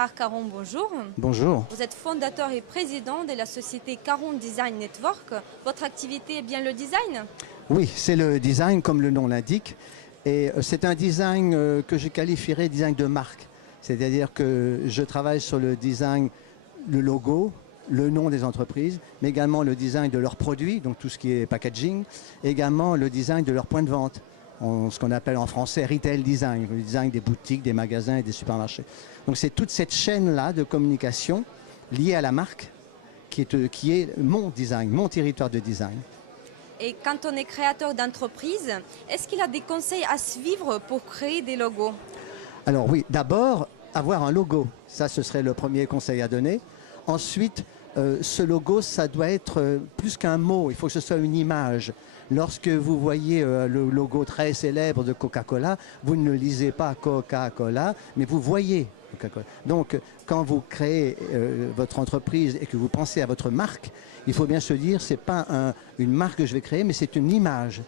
Gérard Caron, bonjour. Bonjour. Vous êtes fondateur et président de la société Caron Design Network. Votre activité est bien le design? Oui, c'est le design comme le nom l'indique. Et c'est un design que je qualifierais design de marque. C'est-à-dire que je travaille sur le design, le logo, le nom des entreprises, mais également le design de leurs produits, donc tout ce qui est packaging, également le design de leurs points de vente, ce qu'on appelle en français retail design, le design des boutiques, des magasins et des supermarchés. Donc c'est toute cette chaîne-là de communication liée à la marque qui est mon design, mon territoire de design. Et quand on est créateur d'entreprise, est-ce qu'il y a des conseils à suivre pour créer des logos? Alors oui, d'abord, avoir un logo. Ça, ce serait le premier conseil à donner. Ensuite, ce logo, ça doit être plus qu'un mot. Il faut que ce soit une image. Lorsque vous voyez le logo très célèbre de Coca-Cola, vous ne lisez pas Coca-Cola, mais vous voyez Coca-Cola. Donc, quand vous créez votre entreprise et que vous pensez à votre marque, il faut bien se dire, c'est pas une marque que je vais créer, mais c'est une image.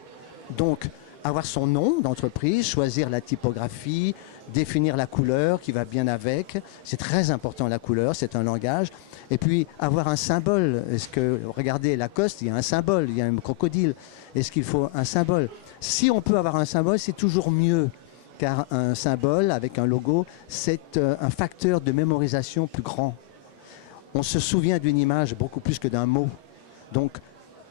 Donc, avoir son nom d'entreprise, choisir la typographie, définir la couleur qui va bien avec. C'est très important la couleur, c'est un langage. Et puis avoir un symbole. Est-ce que, regardez Lacoste, il y a un symbole, il y a un crocodile. Est-ce qu'il faut un symbole? Si on peut avoir un symbole, c'est toujours mieux. Car un symbole avec un logo, c'est un facteur de mémorisation plus grand. On se souvient d'une image beaucoup plus que d'un mot. Donc,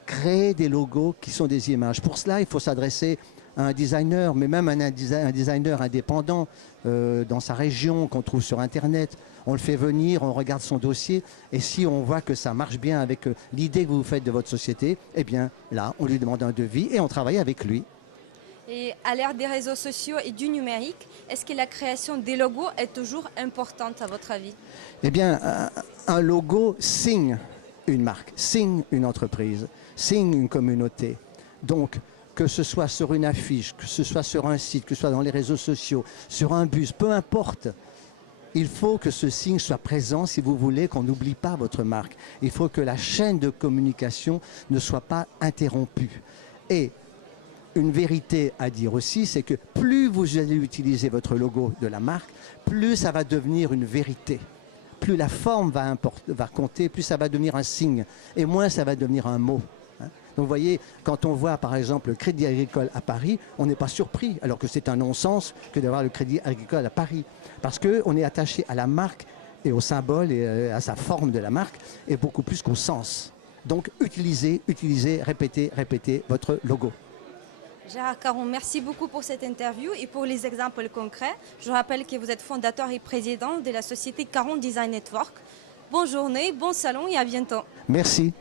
créer des logos qui sont des images. Pour cela, il faut s'adresser à un designer, mais même un designer indépendant dans sa région qu'on trouve sur Internet. On le fait venir, on regarde son dossier, et si on voit que ça marche bien avec l'idée que vous faites de votre société, eh bien là, on lui demande un devis et on travaille avec lui. Et à l'ère des réseaux sociaux et du numérique, est-ce que la création des logos est toujours importante à votre avis? Eh bien, un logo signe une marque, signe une entreprise, signe une communauté. Donc, que ce soit sur une affiche, que ce soit sur un site, que ce soit dans les réseaux sociaux, sur un bus, peu importe, il faut que ce signe soit présent si vous voulez qu'on n'oublie pas votre marque. Il faut que la chaîne de communication ne soit pas interrompue. Et une vérité à dire aussi, c'est que plus vous allez utiliser votre logo de la marque, plus ça va devenir une vérité. Plus la forme va compter, plus ça va devenir un signe, et moins ça va devenir un mot. Donc vous voyez, quand on voit par exemple le Crédit Agricole à Paris, on n'est pas surpris, alors que c'est un non-sens que d'avoir le Crédit Agricole à Paris. Parce qu'on est attaché à la marque et au symbole et à sa forme de la marque, et beaucoup plus qu'au sens. Donc utilisez, répétez votre logo. Gérard Caron, merci beaucoup pour cette interview et pour les exemples concrets. Je rappelle que vous êtes fondateur et président de la société Caron Design Network. Bonne journée, bon salon et à bientôt. Merci.